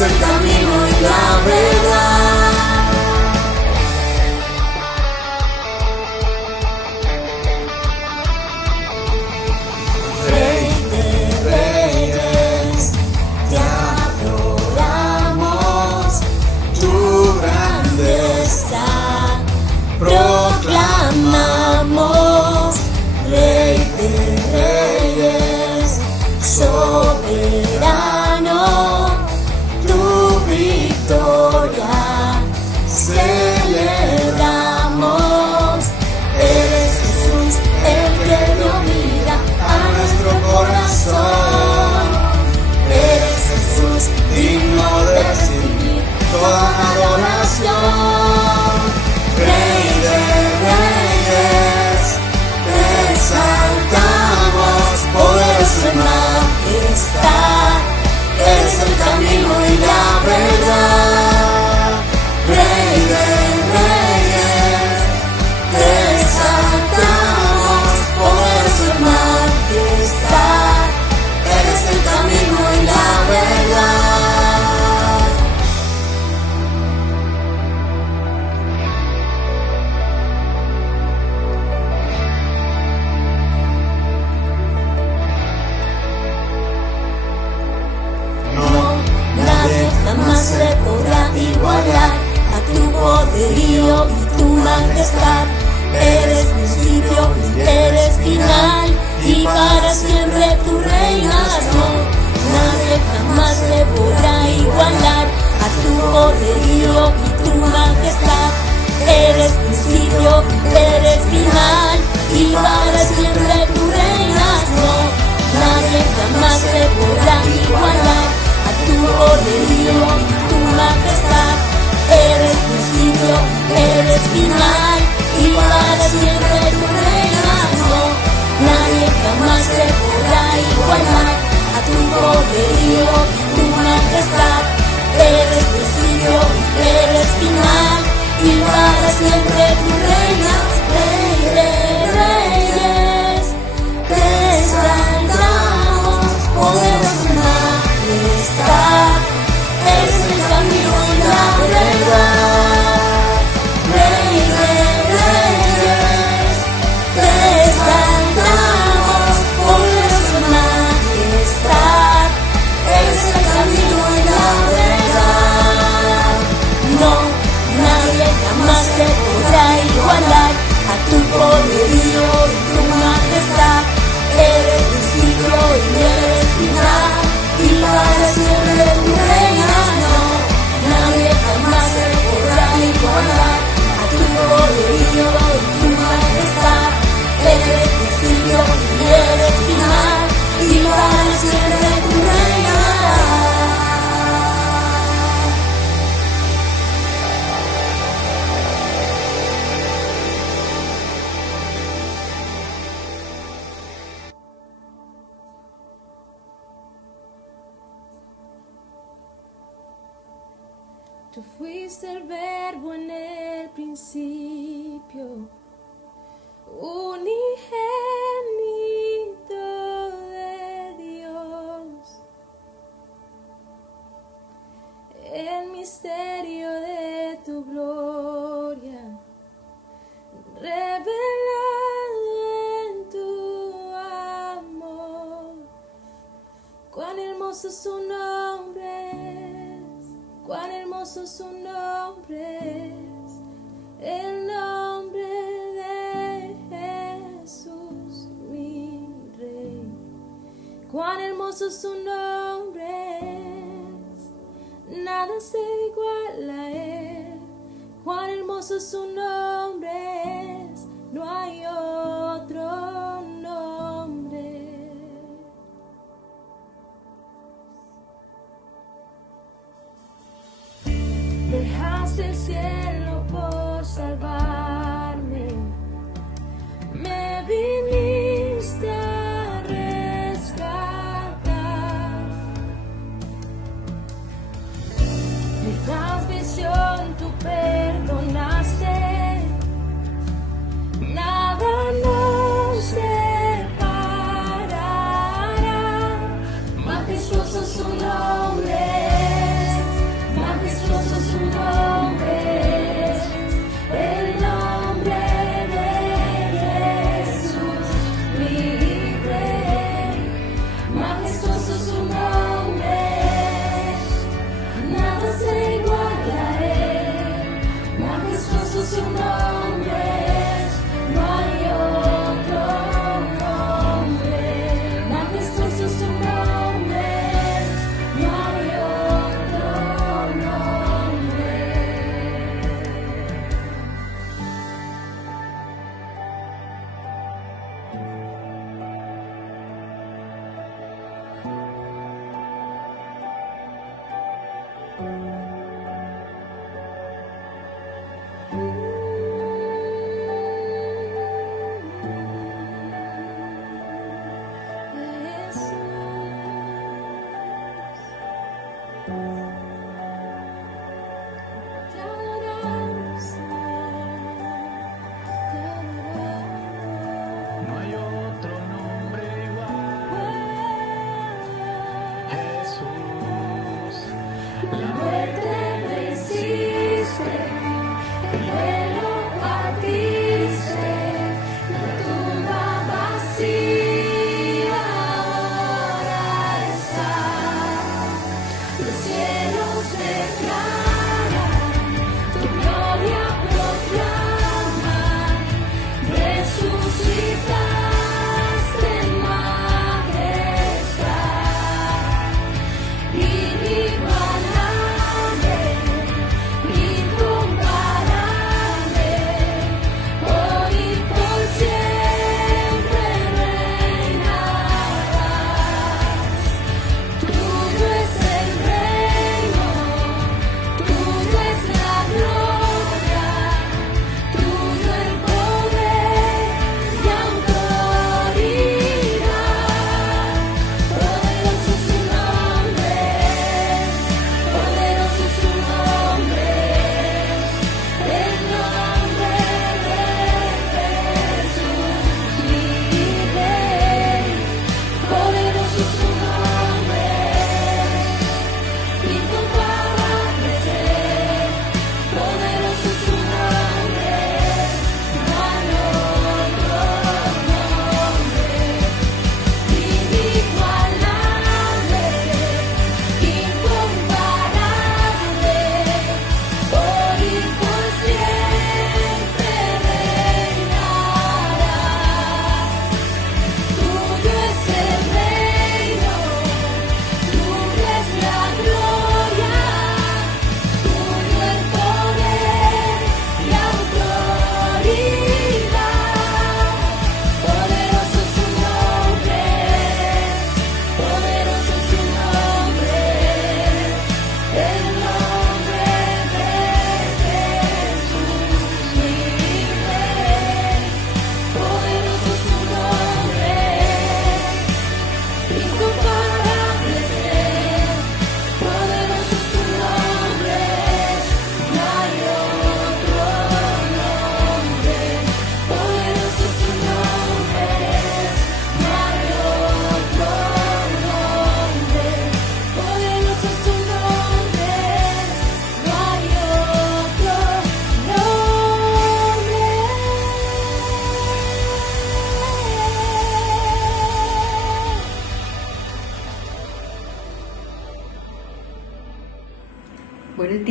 eres el camino y la verdad. Rey de reyes, te adoramos, tu grandeza proclamamos. Rey de reyes, soberano, tu victoria celebramos. Eres Jesús el que dio vida a nuestro corazón. Eres Jesús digno de recibir toda adoración. Rey de reyes, te exaltamos, poderoso en majestad. Eres el camino y la verdad. Rey de reyes, te exaltamos, poderoso en majestad. Eres el camino y la verdad. Jamás se podrá igualar a tu poderío y tu majestad. Eres principio y eres final, y para siempre tú reinas. No, nadie jamás se podrá igualar a tu poderío y tu majestad. Eres principio, eres final, y para siempre tú reinas. No, nadie jamás se podrá igualar tu poderío, tu majestad. Eres principio, eres final, y para siempre tú reinas. No, nadie jamás se podrá igualar a tu poderío, tu majestad. Eres principio, eres final, y para siempre tú reinas. Rey de reyes, te exaltamos, poderoso en majestad. Eres el camino y la verdad. Rey de reyes, te exaltamos, poderoso en majestad. Eres el camino y la verdad. No, nadie jamás te podrá igualar a tu poderío y tu majestad. Eres principio y eres final, y para siempre tú reinas. No, nadie jamás se podrá igualar a tu poderío y tu majestad. Eres principio y eres final, y para siempre tú reinas. Tú fuiste el verbo en el principio, unigénito de Dios, el misterio de tu gloria, revelado en tu amor. Cuán hermoso es su nombre, cuán hermoso su nombre es, el nombre de Jesús, mi Rey. Cuán hermoso su nombre es, nada se iguala a él. Cuán hermoso su nombre es, no hay otro nombre. Dejaste el cielo por salvarme, me viniste a rescatar. Mi transmisión tú perdonaste, nada nos separará. Majestuoso su nombre es,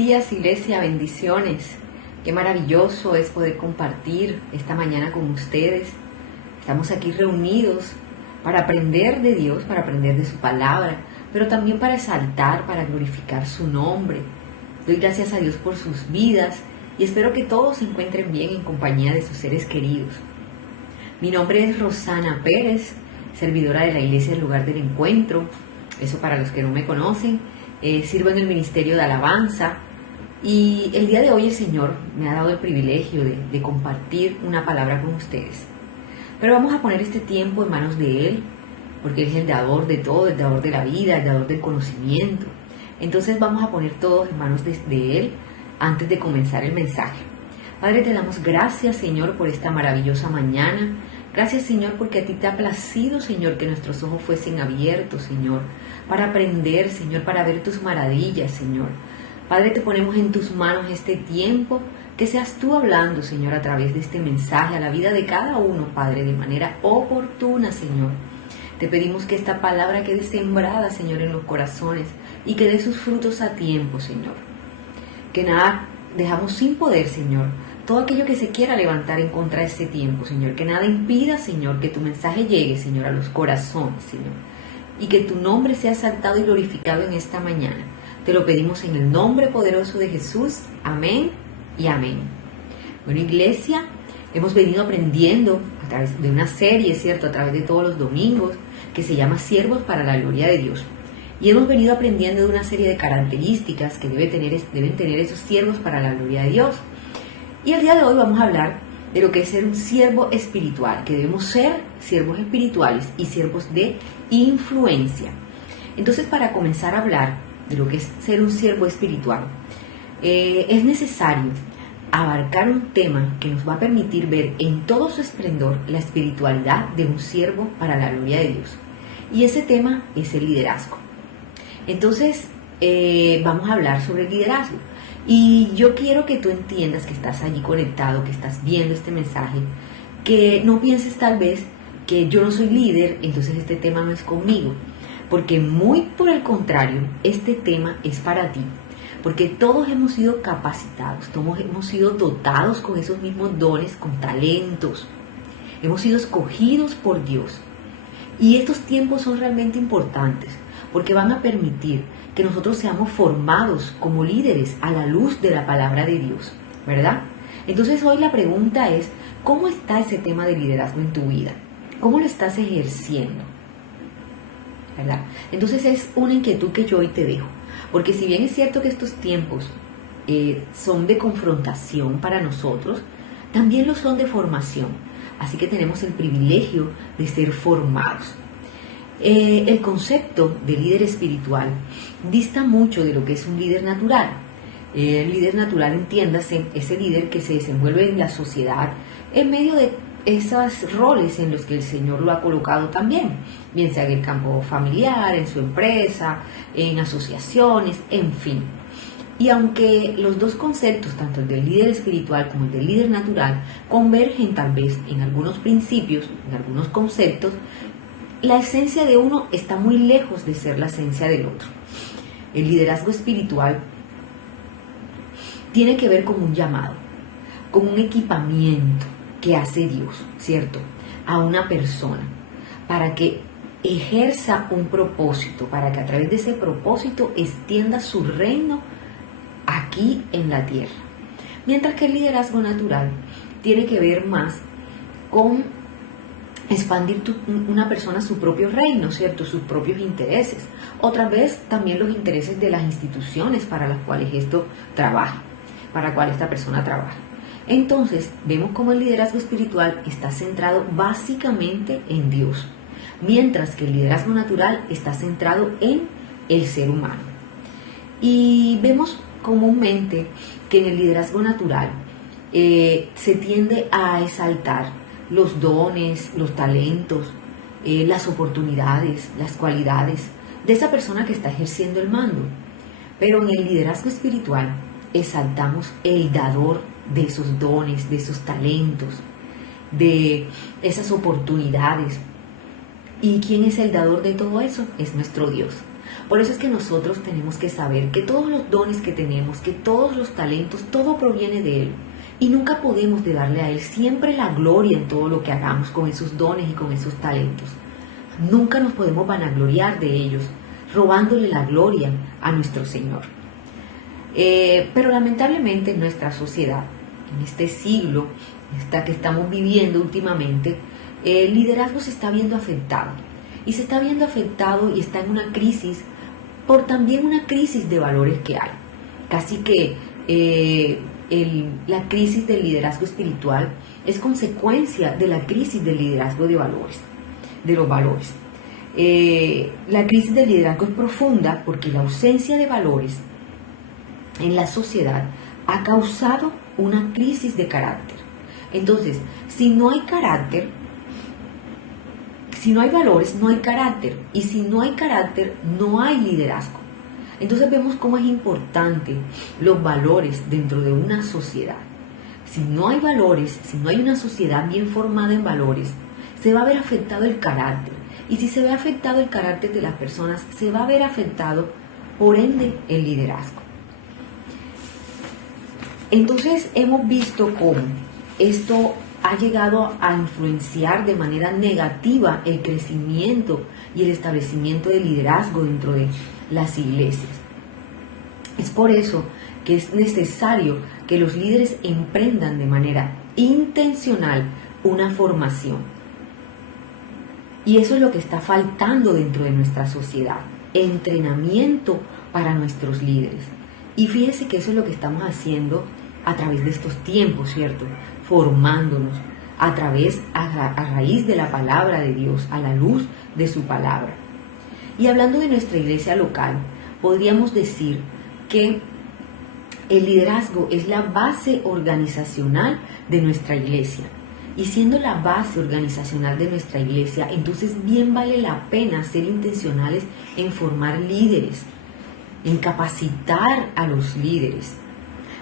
días, iglesia, bendiciones. Qué maravilloso es poder compartir esta mañana con ustedes. Estamos aquí reunidos para aprender de Dios, para aprender de su palabra, pero también para exaltar, para glorificar su nombre. Doy gracias a Dios por sus vidas y espero que todos se encuentren bien en compañía de sus seres queridos. Mi nombre es Rosana Pérez, servidora de la Iglesia del Lugar del Encuentro. Eso para los que no me conocen. Sirvo en el Ministerio de Alabanza y el día de hoy el Señor me ha dado el privilegio de compartir una palabra con ustedes. Pero vamos a poner este tiempo en manos de Él, porque Él es el dador de todo, el dador de la vida, el dador del conocimiento. Entonces vamos a poner todo en manos de Él antes de comenzar el mensaje. Padre, te damos gracias, Señor, por esta maravillosa mañana. Gracias, Señor, porque a ti te ha placido, Señor, que nuestros ojos fuesen abiertos, Señor, para aprender, Señor, para ver tus maravillas, Señor. Padre, te ponemos en tus manos este tiempo, que seas tú hablando, Señor, a través de este mensaje a la vida de cada uno, Padre, de manera oportuna, Señor. Te pedimos que esta palabra quede sembrada, Señor, en los corazones y que dé sus frutos a tiempo, Señor. Que nada dejamos sin poder, Señor, todo aquello que se quiera levantar en contra de este tiempo, Señor. Que nada impida, Señor, que tu mensaje llegue, Señor, a los corazones, Señor. Y que tu nombre sea exaltado y glorificado en esta mañana. Te lo pedimos en el nombre poderoso de Jesús. Amén y amén. Bueno, iglesia, hemos venido aprendiendo a través de una serie, ¿cierto? A través de todos los domingos, que se llama Siervos para la Gloria de Dios. Y hemos venido aprendiendo de una serie de características que deben tener esos siervos para la gloria de Dios. Y el día de hoy vamos a hablar de lo que es ser un siervo espiritual, que debemos ser siervos espirituales y siervos de influencia. Entonces, para comenzar a hablar de lo que es ser un siervo espiritual, es necesario abarcar un tema que nos va a permitir ver en todo su esplendor la espiritualidad de un siervo para la gloria de Dios. Y ese tema es el liderazgo. Entonces, vamos a hablar sobre el liderazgo. Y yo quiero que tú entiendas que estás allí conectado, que estás viendo este mensaje, que no pienses tal vez que yo no soy líder, entonces este tema no es conmigo. Porque muy por el contrario, este tema es para ti. Porque todos hemos sido capacitados, todos hemos sido dotados con esos mismos dones, con talentos. Hemos sido escogidos por Dios. Y estos tiempos son realmente importantes porque van a permitir que nosotros seamos formados como líderes a la luz de la palabra de Dios, ¿verdad? Entonces hoy la pregunta es, ¿cómo está ese tema de liderazgo en tu vida? ¿Cómo lo estás ejerciendo? ¿Verdad? Entonces es una inquietud que yo hoy te dejo, porque si bien es cierto que estos tiempos son de confrontación para nosotros, también lo son de formación, así que tenemos el privilegio de ser formados. El concepto de líder espiritual dista mucho de lo que es un líder natural. El líder natural, entiéndase, ese líder que se desenvuelve en la sociedad en medio de esos roles en los que el Señor lo ha colocado también, bien sea en el campo familiar, en su empresa, en asociaciones, en fin. Y aunque los dos conceptos, tanto el del líder espiritual como el del líder natural, convergen tal vez en algunos principios, en algunos conceptos, la esencia de uno está muy lejos de ser la esencia del otro. El liderazgo espiritual tiene que ver con un llamado, con un equipamiento que hace Dios, ¿cierto?, a una persona para que ejerza un propósito, para que a través de ese propósito extienda su reino aquí en la tierra. Mientras que el liderazgo natural tiene que ver más con expandir una persona su propio reino, ¿cierto?, sus propios intereses. Otra vez también los intereses de las instituciones para las cuales esto trabaja, para las cuales esta persona trabaja. Entonces, vemos cómo el liderazgo espiritual está centrado básicamente en Dios, mientras que el liderazgo natural está centrado en el ser humano. Y vemos comúnmente que en el liderazgo natural se tiende a exaltar los dones, los talentos, las oportunidades, las cualidades de esa persona que está ejerciendo el mando. Pero en el liderazgo espiritual exaltamos el dador de esos dones, de esos talentos, de esas oportunidades. ¿Y quién es el dador de todo eso? Es nuestro Dios. Por eso es que nosotros tenemos que saber que todos los dones que tenemos, que todos los talentos, todo proviene de Él. Y nunca podemos de darle a Él siempre la gloria en todo lo que hagamos con esos dones y con esos talentos. Nunca nos podemos vanagloriar de ellos, robándole la gloria a nuestro Señor. Pero lamentablemente en nuestra sociedad, en este siglo que estamos viviendo últimamente, el liderazgo se está viendo afectado. Y se está viendo afectado y está en una crisis, por también una crisis de valores que hay. Casi que la crisis del liderazgo espiritual es consecuencia de la crisis del liderazgo de los valores. La crisis del liderazgo es profunda porque la ausencia de valores en la sociedad ha causado una crisis de carácter. Entonces, si no hay carácter, si no hay valores, no hay carácter. Y si no hay carácter, no hay liderazgo. Entonces vemos cómo es importante los valores dentro de una sociedad. Si no hay valores, si no hay una sociedad bien formada en valores, se va a ver afectado el carácter. Y si se ve afectado el carácter de las personas, se va a ver afectado, por ende, el liderazgo. Entonces hemos visto cómo esto ha llegado a influenciar de manera negativa el crecimiento y el establecimiento de liderazgo dentro de las iglesias. Es por eso que es necesario que los líderes emprendan de manera intencional una formación. Y eso es lo que está faltando dentro de nuestra sociedad, entrenamiento para nuestros líderes. Y fíjense que eso es lo que estamos haciendo a través de estos tiempos, ¿cierto? Formándonos a raíz de la palabra de Dios, a la luz de su palabra. Y hablando de nuestra iglesia local, podríamos decir que el liderazgo es la base organizacional de nuestra iglesia. Y siendo la base organizacional de nuestra iglesia, entonces bien vale la pena ser intencionales en formar líderes, en capacitar a los líderes.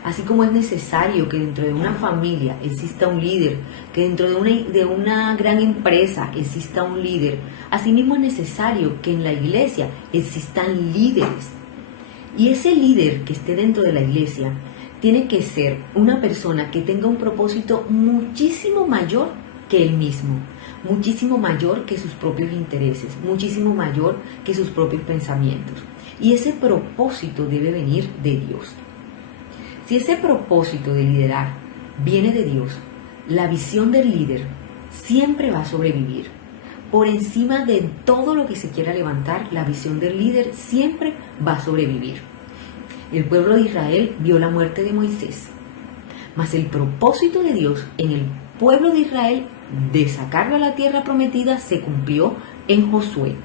Así como es necesario que dentro de una familia exista un líder, que dentro de una gran empresa exista un líder, asimismo es necesario que en la iglesia existan líderes. Y ese líder que esté dentro de la iglesia tiene que ser una persona que tenga un propósito muchísimo mayor que él mismo, muchísimo mayor que sus propios intereses, muchísimo mayor que sus propios pensamientos. Y ese propósito debe venir de Dios. Si ese propósito de liderar viene de Dios, la visión del líder siempre va a sobrevivir. Por encima de todo lo que se quiera levantar, la visión del líder siempre va a sobrevivir. El pueblo de Israel vio la muerte de Moisés, mas el propósito de Dios en el pueblo de Israel de sacarlo a la tierra prometida se cumplió en Josué.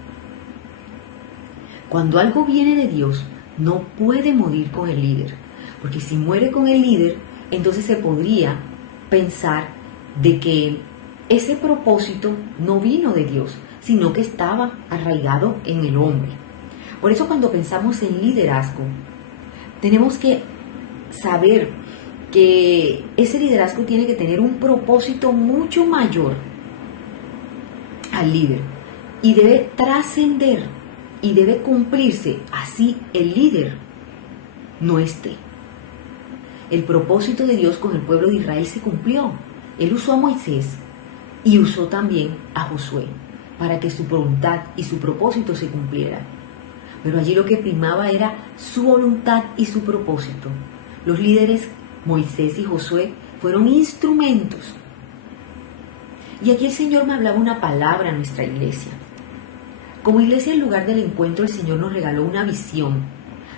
Cuando algo viene de Dios, no puede morir con el líder. Porque si muere con el líder, entonces se podría pensar de que ese propósito no vino de Dios, sino que estaba arraigado en el hombre. Por eso cuando pensamos en liderazgo, tenemos que saber que ese liderazgo tiene que tener un propósito mucho mayor al líder y debe trascender y debe cumplirse, así el líder no esté. El propósito de Dios con el pueblo de Israel se cumplió. Él usó a Moisés y usó también a Josué para que su voluntad y su propósito se cumplieran. Pero allí lo que primaba era su voluntad y su propósito. Los líderes, Moisés y Josué, fueron instrumentos. Y aquí el Señor me hablaba una palabra a nuestra iglesia. Como iglesia, en lugar del encuentro, el Señor nos regaló una visión,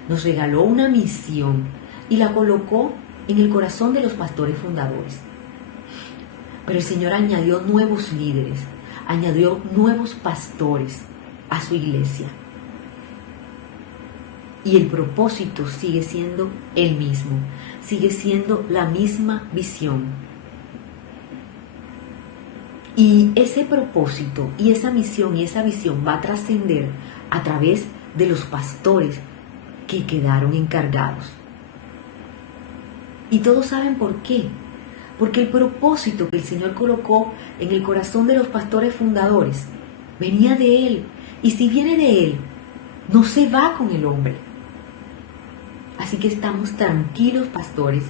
nos regaló una misión y la colocó en el corazón de los pastores fundadores. Pero el Señor añadió nuevos líderes, añadió nuevos pastores a su iglesia. Y el propósito sigue siendo el mismo, sigue siendo la misma visión. Y ese propósito y esa misión y esa visión va a trascender a través de los pastores que quedaron encargados. Y todos saben por qué. Porque el propósito que el Señor colocó en el corazón de los pastores fundadores venía de Él. Y si viene de Él, no se va con el hombre. Así que estamos tranquilos, pastores,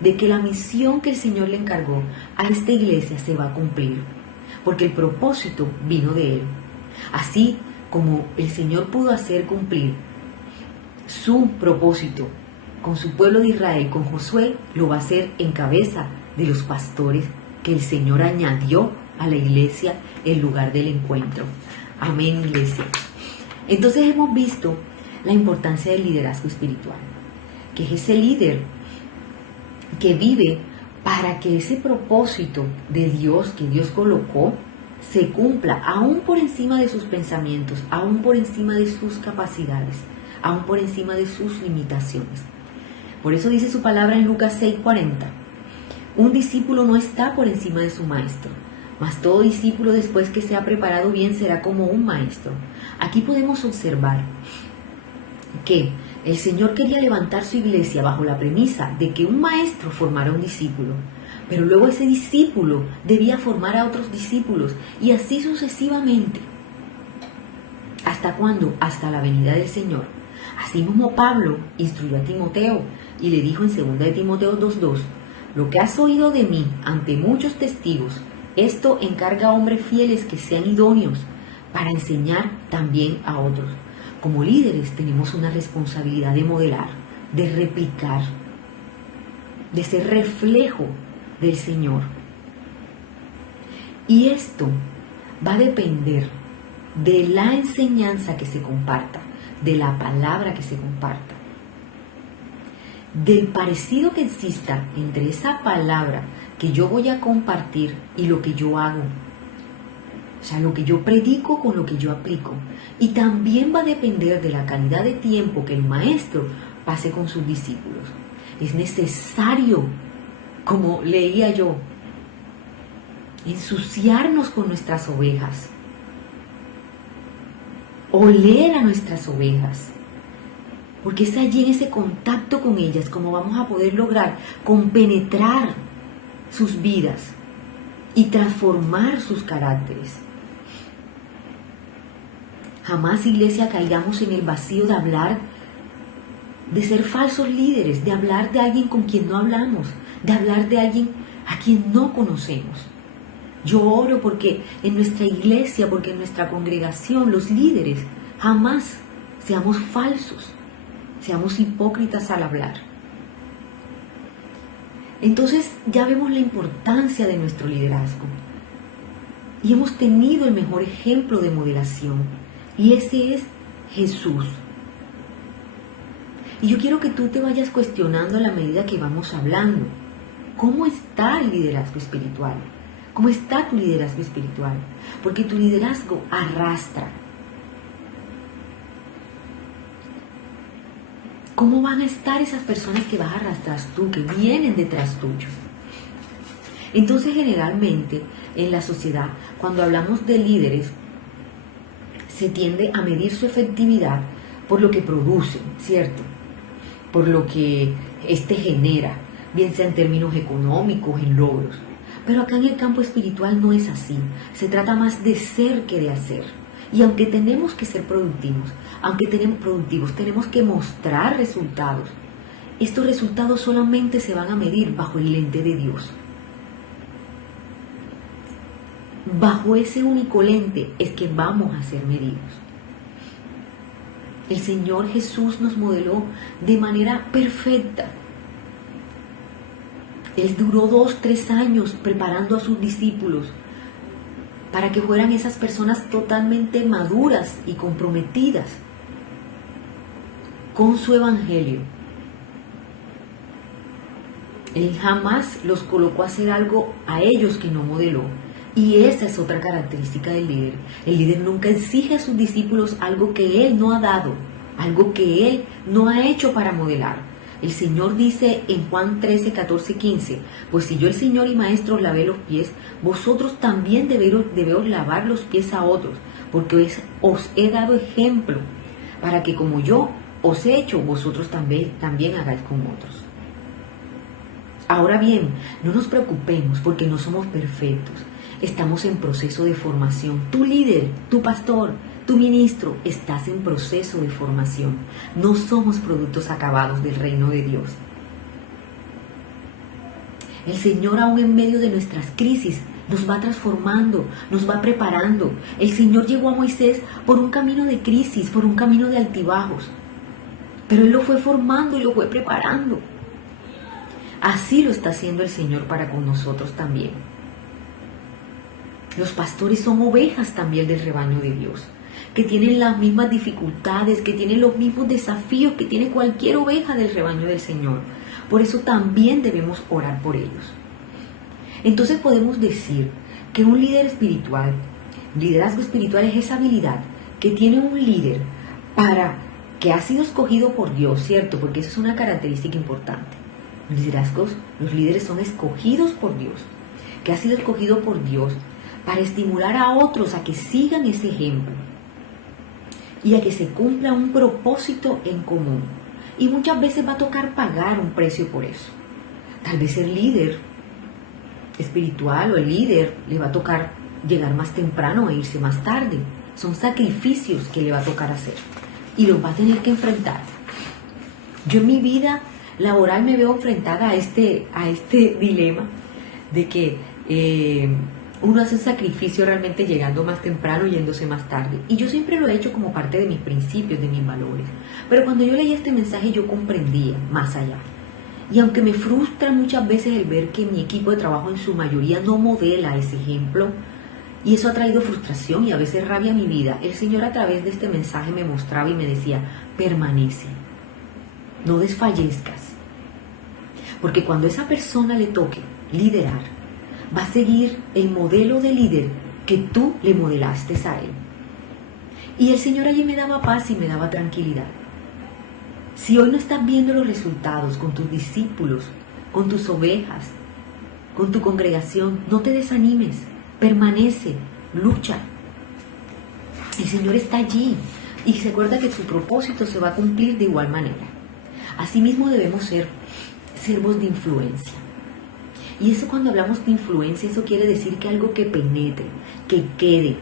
de que la misión que el Señor le encargó a esta iglesia se va a cumplir, porque el propósito vino de Él. Así como el Señor pudo hacer cumplir su propósito con su pueblo de Israel, con Josué, lo va a hacer en cabeza de los pastores que el Señor añadió a la iglesia el lugar del encuentro. Amén, iglesia. Entonces hemos visto la importancia del liderazgo espiritual, que es ese líder que vive para que ese propósito de Dios que Dios colocó se cumpla, aún por encima de sus pensamientos, aún por encima de sus capacidades, aún por encima de sus limitaciones. Por eso dice su palabra en Lucas 6:40, un discípulo no está por encima de su maestro, mas todo discípulo después que se ha preparado bien será como un maestro. Aquí podemos observar que el Señor quería levantar su iglesia bajo la premisa de que un maestro formara un discípulo, pero luego ese discípulo debía formar a otros discípulos y así sucesivamente. ¿Hasta cuándo? Hasta la venida del Señor. Así mismo Pablo instruyó a Timoteo y le dijo en 2 de Timoteo 2:2, lo que has oído de mí ante muchos testigos, esto encarga a hombres fieles que sean idóneos para enseñar también a otros. Como líderes tenemos una responsabilidad de modelar, de replicar, de ser reflejo del Señor. Y esto va a depender de la enseñanza que se comparta, de la palabra que se comparta, del parecido que exista entre esa palabra que yo voy a compartir y lo que yo hago. O sea, lo que yo predico con lo que yo aplico. Y también va a depender de la calidad de tiempo que el maestro pase con sus discípulos. Es necesario, como leía yo, ensuciarnos con nuestras ovejas, oler a nuestras ovejas, porque es allí en ese contacto con ellas como vamos a poder lograr compenetrar sus vidas y transformar sus caracteres. Jamás, iglesia, caigamos en el vacío de hablar, de ser falsos líderes, de hablar de alguien con quien no hablamos, de hablar de alguien a quien no conocemos. Yo oro porque en nuestra iglesia, porque en nuestra congregación, los líderes jamás seamos falsos, seamos hipócritas al hablar. Entonces ya vemos la importancia de nuestro liderazgo y hemos tenido el mejor ejemplo de modelación. Y ese es Jesús. Y yo quiero que tú te vayas cuestionando a la medida que vamos hablando. ¿Cómo está el liderazgo espiritual? ¿Cómo está tu liderazgo espiritual? Porque tu liderazgo arrastra. ¿Cómo van a estar esas personas que vas a arrastrar tú, que vienen detrás tuyo? Entonces, generalmente, en la sociedad, cuando hablamos de líderes, se tiende a medir su efectividad por lo que producen, ¿cierto? Por lo que éste genera, bien sea en términos económicos, en logros. Pero acá en el campo espiritual no es así. Se trata más de ser que de hacer. Y aunque tenemos que ser productivos, tenemos que mostrar resultados. Estos resultados solamente se van a medir bajo el lente de Dios. Bajo ese único lente es que vamos a ser medidos. El Señor Jesús nos modeló de manera perfecta. Él duró 2-3 años preparando a sus discípulos para que fueran esas personas totalmente maduras y comprometidas con su evangelio. Él jamás los colocó a hacer algo a ellos que no modeló. Y esa es otra característica del líder. El líder nunca exige a sus discípulos algo que él no ha dado, algo que él no ha hecho para modelar. El Señor dice en Juan 13:14-15, pues si yo el Señor y Maestro os lavé los pies, vosotros también debéis lavar los pies a otros, porque os he dado ejemplo, para que como yo os he hecho, vosotros también hagáis con otros. Ahora bien, no nos preocupemos porque no somos perfectos. Estamos en proceso de formación. Tu líder, tu pastor, Tu ministro, estás en proceso de formación. No somos productos acabados del reino de Dios. El Señor, aún en medio de nuestras crisis, nos va transformando, nos va preparando. El Señor llevó a Moisés por un camino de crisis, por un camino de altibajos. Pero Él lo fue formando y lo fue preparando. Así lo está haciendo el Señor para con nosotros también. Los pastores son ovejas también del rebaño de Dios, que tienen las mismas dificultades, que tienen los mismos desafíos que tiene cualquier oveja del rebaño del Señor. Por eso también debemos orar por ellos. Entonces podemos decir que un líder espiritual, liderazgo espiritual, es esa habilidad que tiene un líder que ha sido escogido por Dios, ¿cierto? Porque eso es una característica importante. Los líderes son escogidos por Dios, que ha sido escogido por Dios para estimular a otros a que sigan ese ejemplo y a que se cumpla un propósito en común. Y muchas veces va a tocar pagar un precio por eso. Tal vez el líder espiritual o el líder le va a tocar llegar más temprano e irse más tarde. Son sacrificios que le va a tocar hacer y los va a tener que enfrentar. Yo en mi vida laboral me veo enfrentada a este dilema de que uno hace un sacrificio realmente llegando más temprano, yéndose más tarde. Y yo siempre lo he hecho como parte de mis principios, de mis valores. Pero cuando yo leí este mensaje yo comprendía más allá. Y aunque me frustra muchas veces el ver que mi equipo de trabajo en su mayoría no modela ese ejemplo, y eso ha traído frustración y a veces rabia a mi vida, el Señor a través de este mensaje me mostraba y me decía, permanece, no desfallezcas. Porque cuando a esa persona le toque liderar, va a seguir el modelo de líder que tú le modelaste a él. Y el Señor allí me daba paz y me daba tranquilidad. Si hoy no estás viendo los resultados con tus discípulos, con tus ovejas, con tu congregación, no te desanimes, permanece, lucha. El Señor está allí y se acuerda que su propósito se va a cumplir de igual manera. Asimismo debemos ser siervos de influencia. Y eso, cuando hablamos de influencia, eso quiere decir que algo que penetre, que quede,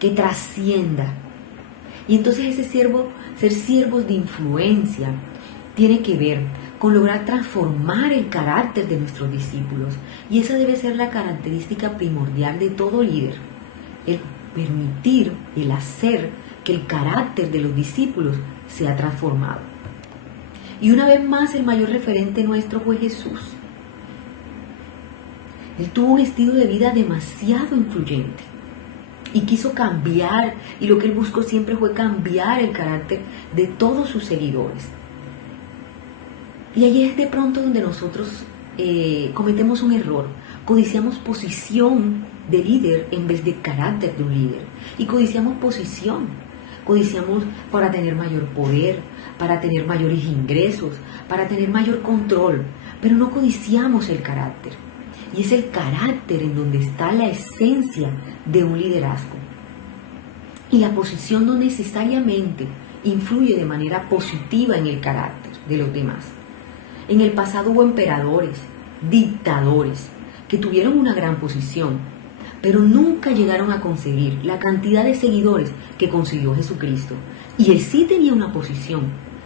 que trascienda. Y entonces ser siervos de influencia tiene que ver con lograr transformar el carácter de nuestros discípulos. Y esa debe ser la característica primordial de todo líder. El permitir, el hacer que el carácter de los discípulos sea transformado. Y una vez más, el mayor referente nuestro fue Jesús. Él tuvo un estilo de vida demasiado influyente y quiso cambiar, y lo que él buscó siempre fue cambiar el carácter de todos sus seguidores. Y ahí es de pronto donde nosotros cometemos un error. Codiciamos posición de líder en vez de carácter de un líder. Y codiciamos posición. Codiciamos para tener mayor poder, para tener mayores ingresos, para tener mayor control. Pero no codiciamos el carácter. Y es el carácter en donde está la esencia de un liderazgo. Y la posición no necesariamente influye de manera positiva en el carácter de los demás. En el pasado hubo emperadores, dictadores, que tuvieron una gran posición, pero nunca llegaron a conseguir la cantidad de seguidores que consiguió Jesucristo. Y él sí tenía una posición,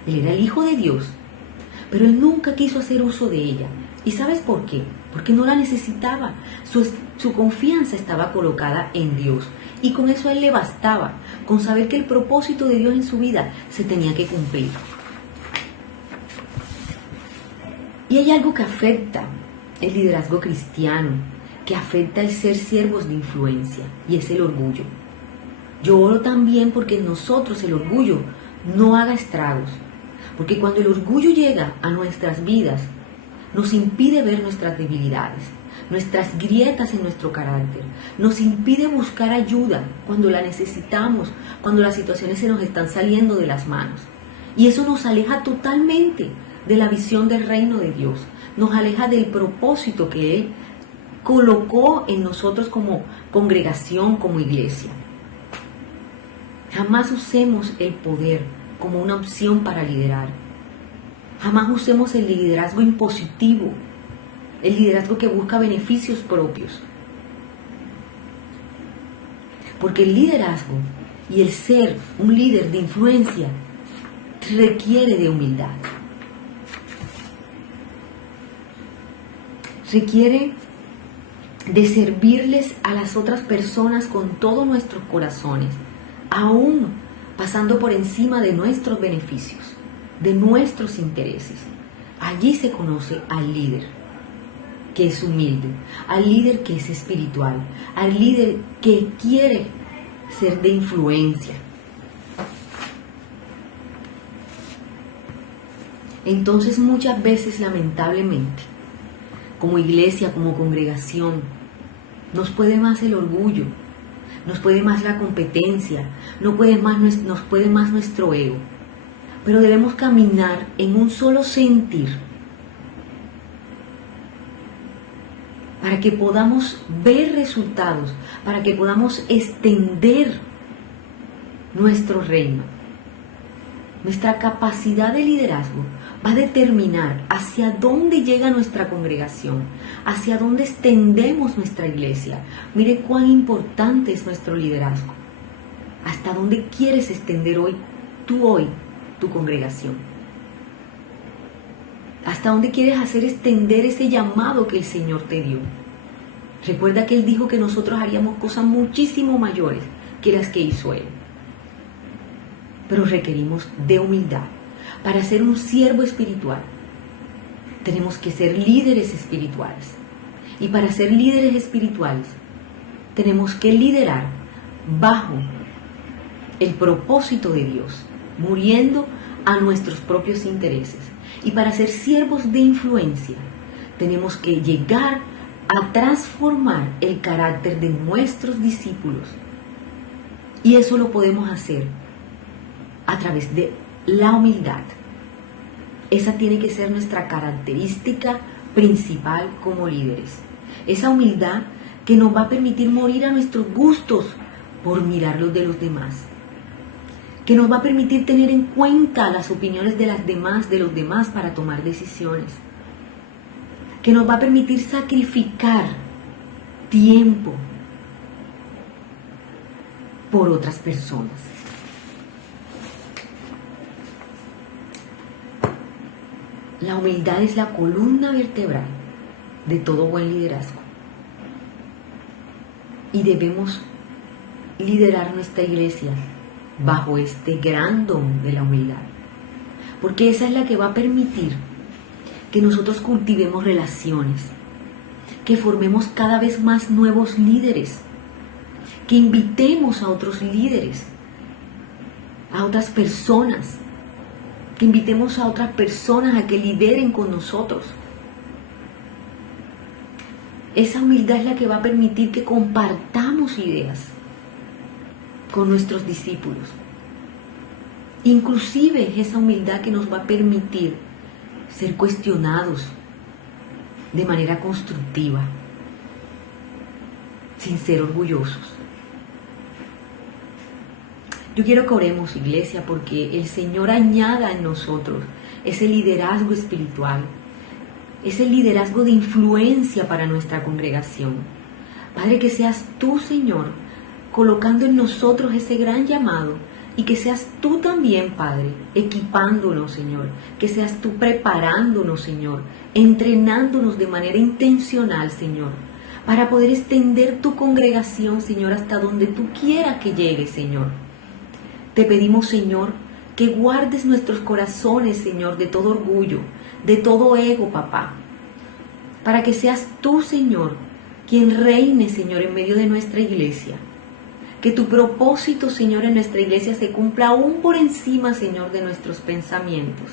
él era el Hijo de Dios, pero él nunca quiso hacer uso de ella. ¿Y sabes por qué? Porque no la necesitaba. Su confianza estaba colocada en Dios. Y con eso a él le bastaba, con saber que el propósito de Dios en su vida se tenía que cumplir. Y hay algo que afecta el liderazgo cristiano, que afecta el ser siervos de influencia, y es el orgullo. Yo oro también porque en nosotros el orgullo no haga estragos. Porque cuando el orgullo llega a nuestras vidas, nos impide ver nuestras debilidades, nuestras grietas en nuestro carácter, nos impide buscar ayuda cuando la necesitamos, cuando las situaciones se nos están saliendo de las manos. Y eso nos aleja totalmente de la visión del reino de Dios, nos aleja del propósito que Él colocó en nosotros como congregación, como iglesia. Jamás usemos el poder como una opción para liderar. Jamás usemos el liderazgo impositivo, el liderazgo que busca beneficios propios. Porque el liderazgo Y el ser un líder de influencia requiere de humildad. Requiere de servirles a las otras personas con todos nuestros corazones, aún pasando por encima de nuestros beneficios, de nuestros intereses. Allí se conoce al líder que es humilde, al líder que es espiritual, al líder que quiere ser de influencia. Entonces muchas veces, lamentablemente, como iglesia, como congregación, nos puede más el orgullo, nos puede más la competencia, nos puede más nuestro ego. Pero debemos caminar en un solo sentir para que podamos ver resultados, para que podamos extender nuestro reino. Nuestra capacidad de liderazgo va a determinar hacia dónde llega nuestra congregación, hacia dónde extendemos nuestra iglesia. Mire cuán importante es nuestro liderazgo. ¿Hasta dónde quieres extender hoy tu congregación? ¿Hasta dónde quieres hacer extender ese llamado que el Señor te dio? Recuerda que Él dijo que nosotros haríamos cosas muchísimo mayores que las que hizo Él. Pero requerimos de humildad. Para ser un siervo espiritual, tenemos que ser líderes espirituales. Y para ser líderes espirituales, tenemos que liderar bajo el propósito de Dios, muriendo a nuestros propios intereses. Y para ser siervos de influencia, tenemos que llegar a transformar el carácter de nuestros discípulos. Y eso lo podemos hacer a través de la humildad. Esa tiene que ser nuestra característica principal como líderes. Esa humildad que nos va a permitir morir a nuestros gustos por mirar los de los demás. Que nos va a permitir tener en cuenta las opiniones de los demás para tomar decisiones. Que nos va a permitir sacrificar tiempo por otras personas. La humildad es la columna vertebral de todo buen liderazgo. Y debemos liderar nuestra iglesia bajo este gran don de la humildad. Porque esa es la que va a permitir que nosotros cultivemos relaciones, que formemos cada vez más nuevos líderes, que invitemos a otros líderes, a otras personas, que invitemos a otras personas a que lideren con nosotros. Esa humildad es la que va a permitir que compartamos ideas con nuestros discípulos. Inclusive es esa humildad que nos va a permitir ser cuestionados de manera constructiva, sin ser orgullosos. Yo quiero que oremos, iglesia, porque el Señor añada en nosotros ese liderazgo espiritual, ese liderazgo de influencia para nuestra congregación. Padre, que seas tú, Señor, colocando en nosotros ese gran llamado, y que seas tú también, Padre, equipándonos, Señor, que seas tú preparándonos, Señor, entrenándonos de manera intencional, Señor, para poder extender tu congregación, Señor, hasta donde tú quieras que llegue, Señor. Te pedimos, Señor, que guardes nuestros corazones, Señor, de todo orgullo, de todo ego, papá, para que seas tú, Señor, quien reine, Señor, en medio de nuestra iglesia. Que tu propósito, Señor, en nuestra iglesia se cumpla aún por encima, Señor, de nuestros pensamientos.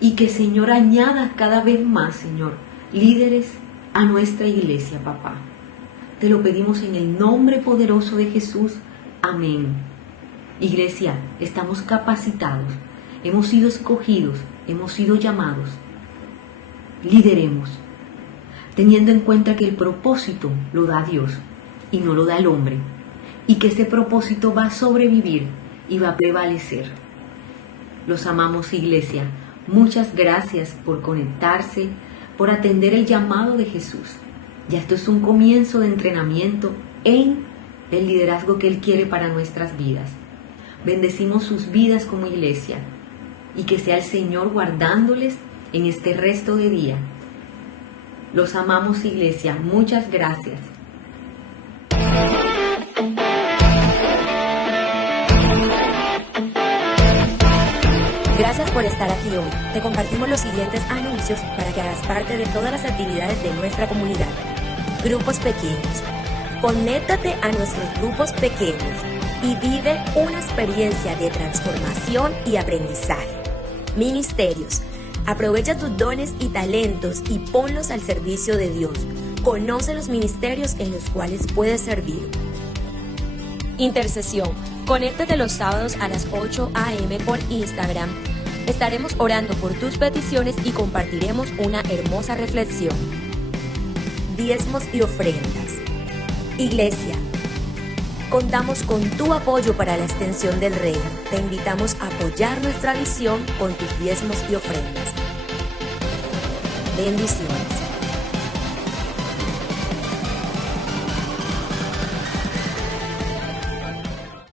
Y que, Señor, añadas cada vez más, Señor, líderes a nuestra iglesia, papá. Te lo pedimos en el nombre poderoso de Jesús. Amén. Iglesia, estamos capacitados, hemos sido escogidos, hemos sido llamados. Lideremos, teniendo en cuenta que el propósito lo da Dios y no lo da el hombre, y que ese propósito va a sobrevivir y va a prevalecer. Los amamos, iglesia. Muchas gracias por conectarse, por atender el llamado de Jesús. Ya esto es un comienzo de entrenamiento en del liderazgo que Él quiere para nuestras vidas. Bendecimos sus vidas como iglesia y que sea el Señor guardándoles en este resto de día. Los amamos, iglesia. Muchas gracias. Gracias por estar aquí hoy. Te compartimos los siguientes anuncios para que hagas parte de todas las actividades de nuestra comunidad. Grupos pequeños. Conéctate a nuestros grupos pequeños y vive una experiencia de transformación y aprendizaje. Ministerios. Aprovecha tus dones y talentos y ponlos al servicio de Dios. Conoce los ministerios en los cuales puedes servir. Intercesión. Conéctate los sábados a las 8 a.m. por Instagram. Estaremos orando por tus peticiones y compartiremos una hermosa reflexión. Diezmos y ofrendas. Iglesia, contamos con tu apoyo para la extensión del reino. Te invitamos a apoyar nuestra visión con tus diezmos y ofrendas. Bendiciones.